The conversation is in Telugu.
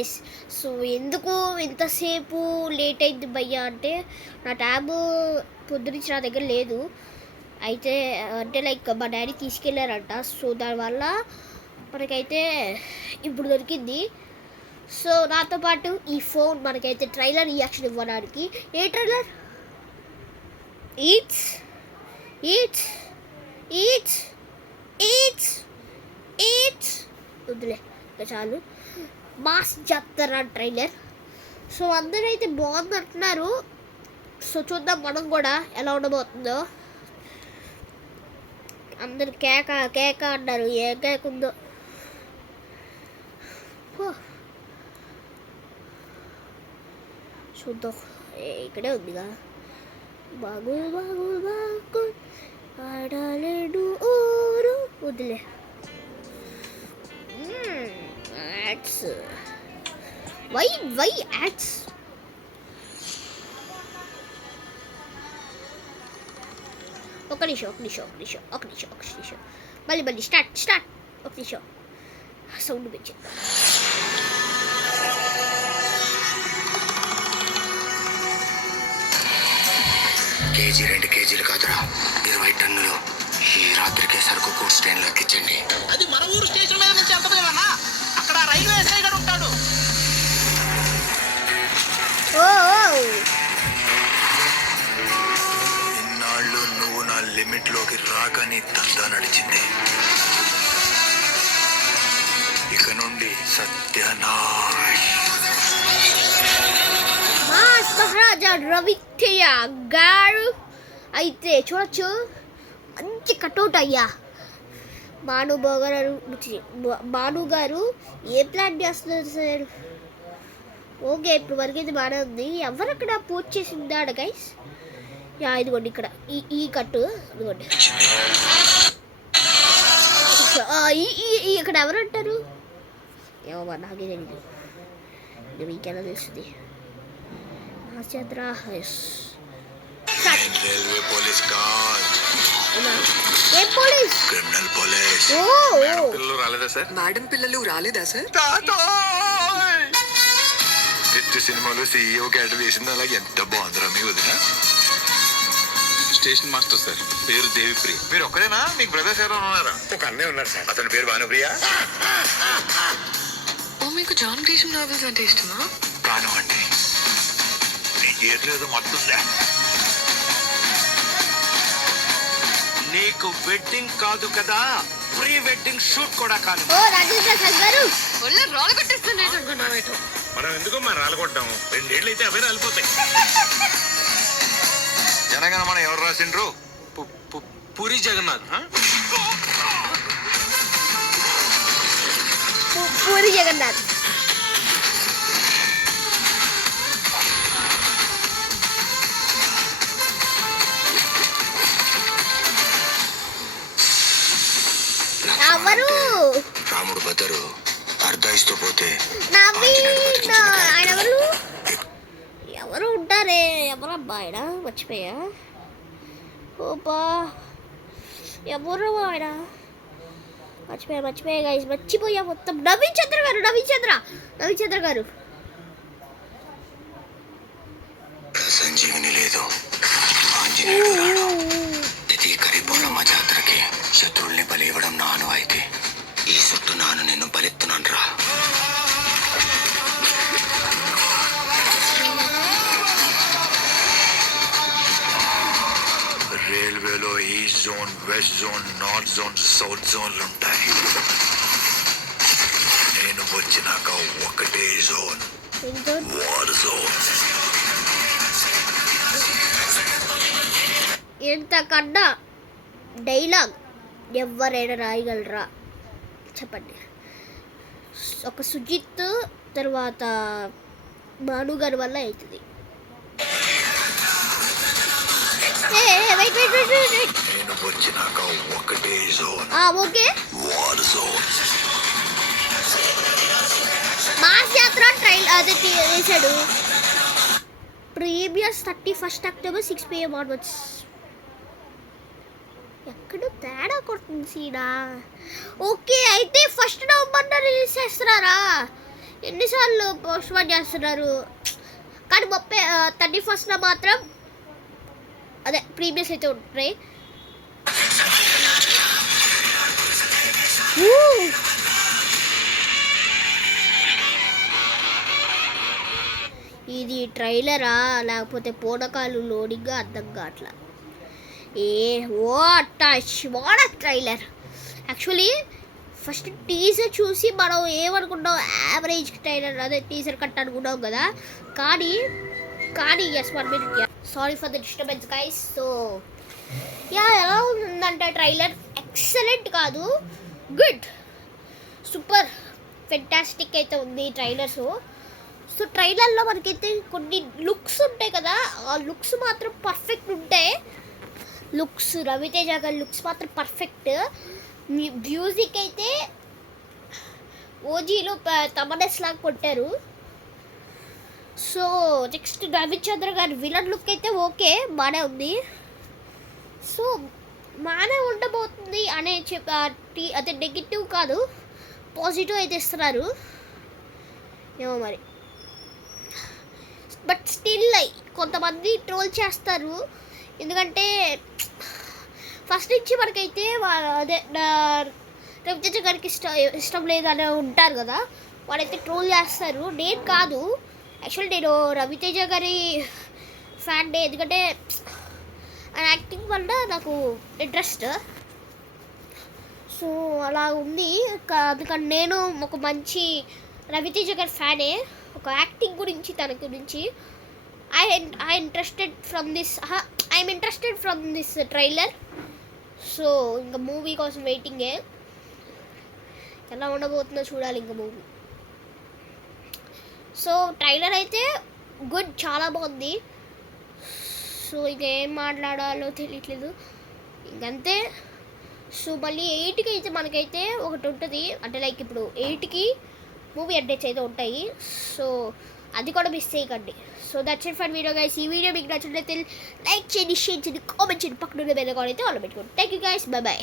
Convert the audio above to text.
గైస్. సో ఎందుకు ఇంతసేపు లేట్ అయింది భయ్యా అంటే నా ట్యాబ్ పొద్దునుంచి నా దగ్గర లేదు. అయితే అంటే లైక్ మా డాడీ తీసుకెళ్ళారంట. సో దానివల్ల మనకైతే ఇప్పుడు దొరికింది. సో నాతో పాటు ఈ ఫోన్ మనకైతే ట్రైలర్ రియాక్షన్ ఇవ్వడానికి. ఏ ట్రైలర్? ఈట్స్ ఈట్స్ ఈట్స్ ఈట్స్ ఈట్స్ వద్దులే చాలు. మాస్ జాతర ట్రైలర్. సో అందరూ అయితే బాగుంది అంటున్నారు. సో చూద్దాం మనం కూడా ఎలా ఉండబోతుందో. అందరు కేక కేక అన్నారు. ఏ కేక ఉందో చూద్దాం. ఇక్కడే ఉందిగా. బాగు బాగు బాగు ఆడలేడు ఊరు వదిలే. Ads why ads? ఒక నిమిషం మళ్ళీ స్టార్ట్ ఒక నిమిషం సౌండ్ పెంచింది. కేజీ 2 కేజీలు కాదురా, 20 టన్నులు ఈ రాత్రికే సరుకు కూర్చు ట్రైన్లో ఎక్కించండి. అది మన ఊరు స్టేషన్ మీద నుంచి వెళ్తుంది కదన్నా, అక్కడ రైల్వే ఎస్ఐ గారు ఉంటాడు. ఇన్నాళ్ళు నువ్వు నా లిమిట్ లోకి రాకని దందా నడిచింది. ఇక నుండి సత్యనారాయణ మహారాజా రవితేజ గారు అయితే చూడొచ్చు. మంచి కటౌట్ అయ్యా. భాను గారు ఏ ప్లాన్ చేస్తున్నారు సార్? ఓకే, ఇప్పుడు వరకు అయితే బాగానే ఉంది. ఎవరు అక్కడ పోస్ట్ చేసి ఉన్నాడు గైస్? ఇదిగోండి ఇక్కడ ఈ కట్టు ఇదిగోండి. ఇక్కడ ఎవరు అంటారు? ఏమో నాకే తెలియదు. మీకెలా తెలుస్తుంది? రైల్వే పోలీస్ కాదు, ఏ పోలీస్? Criminal police. పిల్లలు రాలేదా సార్? మేడం పిల్లలు రాలేదా సార్? హిట్ సినిమాలో సీఈఓ క్యారెక్టర్ వేసింది. అలా ఎంత బాగుందిరా మీ వదిన. స్టేషన్ మాస్టర్ సార్, పేరు దేవిప్రియ. మీరు ఒక్కరేనా? మీకు బ్రదర్స్ ఎవరైనా ఉన్నారా? ఒక అన్నయ్య ఉన్నారు సార్, అతని పేరు భానుప్రియ. ఓ, మీకు జాన్ గ్రీషమ్ నావెల్స్ అంటే ఇష్టమా? ప్రాణం అండి. నేను చేయట్లేదు మొత్తం. నీకు వెడ్డింగ్ కాదు కదా, ప్రీ వెడ్డింగ్ షూట్ కూడా కాదు. మనం ఎందుకు మనం రాలగొట్టాము? 2 ఏళ్ళు అయితే అవే రాలిపోతాయి. జనగణమన ఎవరు రాసిండ్రు? పూరి జగన్నాథ్. పూరి జగన్నాథ్. రాముడు బద్దరు అర్ధాయిస్తూ పోతే ఆయన ఎవరు ఉంటారే? ఎవరబ్బా ఆయన? మర్చిపోయా. ఓపా ఎవరు ఆయన? మర్చిపోయా గైస్, మర్చిపోయా మొత్తం. నవీన్ చంద్ర గారు. సంజీవిని లేదు, ఆంజనేయుడు రాడు. ఇది కరిపోలమ్మ జాతరకి శత్రువుల్ని బలి ఇవ్వడం నా అనువైతే. ఈ చుట్టూ నాను నిన్ను బలిస్తున్నాను రా. రైల్వేలో east zone, west zone, north zone, south జోన్లు ఉంటాయి. నేను వచ్చినాక ఒకటే జోన్, వార్ జోన్. ఎంతకన్నా డైలాగ్ ఎవరైనా రాయగలరా చెప్పండి? ఒక సుజిత్ తర్వాత భాను గారి వల్ల అవుతుంది. నేను వచ్చినాక ఒకటే zone, okay. War zone. Mass యాత్ర ట్రైల్ అది వేసాడు. Previous 31 October 6 PM onwards. ఎక్కడ తేడా కొడుతుంది సీనా? ఓకే, అయితే 1 నవంబర్ రిలీజ్ చేస్తున్నారా? ఎన్నిసార్లు పోస్ట్ పోన్ చేస్తున్నారు. కానీ 31st మాత్రం అదే ప్రీవియస్ అయితే ఉంటాయి. ఇది ట్రైలరా లేకపోతే పూనకాలు లోడింగ్గా అర్థం కావట్లా. What trailer. Actually first teaser చూసి మనం ఏమనుకున్నాం, యావరేజ్ ట్రైలర్ అదే టీజర్ కట్ అనుకున్నాం కదా. కానీ yes 1 minute sorry for the disturbance guys. So ఎలా ఉందంటే ట్రైలర్ ఎక్సలెంట్ కాదు, గుడ్, సూపర్ ఫెంటాస్టిక్ అయితే ఉంది ట్రైలర్స్. సో ట్రైలర్లో మనకైతే కొన్ని లుక్స్ ఉంటాయి కదా, ఆ లుక్స్ మాత్రం పర్ఫెక్ట్ ఉంటాయి. రవితేజ గారి లుక్స్ మాత్రం పర్ఫెక్ట్. మ్యూజిక్ అయితే ఓజీలో తమనస్ లాగా కొట్టారు. సో నెక్స్ట్ రవిచంద్ర గారి విలన్ లుక్ అయితే ఓకే బాగానే ఉంది. సో బాగానే ఉండబోతుంది అనే అదే నెగిటివ్ కాదు, పాజిటివ్ అయితే ఇస్తున్నారు ఏమో మరి. బట్ స్టిల్ కొంతమంది ట్రోల్ చేస్తారు, ఎందుకంటే ఫస్ట్ నుంచి మనకైతే అదే రవితేజ గారికి ఇష్టం లేదని ఉంటారు కదా, వాళ్ళైతే ట్రోల్ చేస్తారు. నేను కాదు, యాక్చువల్లీ నేను రవితేజ గారి ఫ్యాన్, ఎందుకంటే ఆ యాక్టింగ్ వల్ల నాకు ఇంట్రెస్ట్. సో అలా ఉంది. అందుకని నేను ఒక మంచి రవితేజ గారి ఫ్యానే. ఒక యాక్టింగ్ గురించి తన గురించి I'm interested from this trailer. So ఇంకా మూవీ కోసం వెయిటింగే, ఎలా ఉండబోతుందో చూడాలి ఇంకా మూవీ. సో ట్రైలర్ అయితే గుడ్, చాలా బాగుంది. సో ఇక ఏం మాట్లాడాలో తెలియట్లేదు ఇంకంతే. సో మళ్ళీ 8కి అయితే మనకైతే ఒకటి ఉంటుంది, అంటే లైక్ ఇప్పుడు 8కి మూవీ అప్డేట్స్ అయితే ఉంటాయి. సో అది కూడా మిస్ చేయకండి. So that's it for video guys. ఈ వీడియో మీకు నచ్చినట్లయితే లైక్ చేయండి, షేర్ చేయండి, కామెంట్ చేయండి, పక్కన బెల్ ఐకాన్ అయితే ఆన్ పెట్టుకోండి. Thank you guys, bye bye.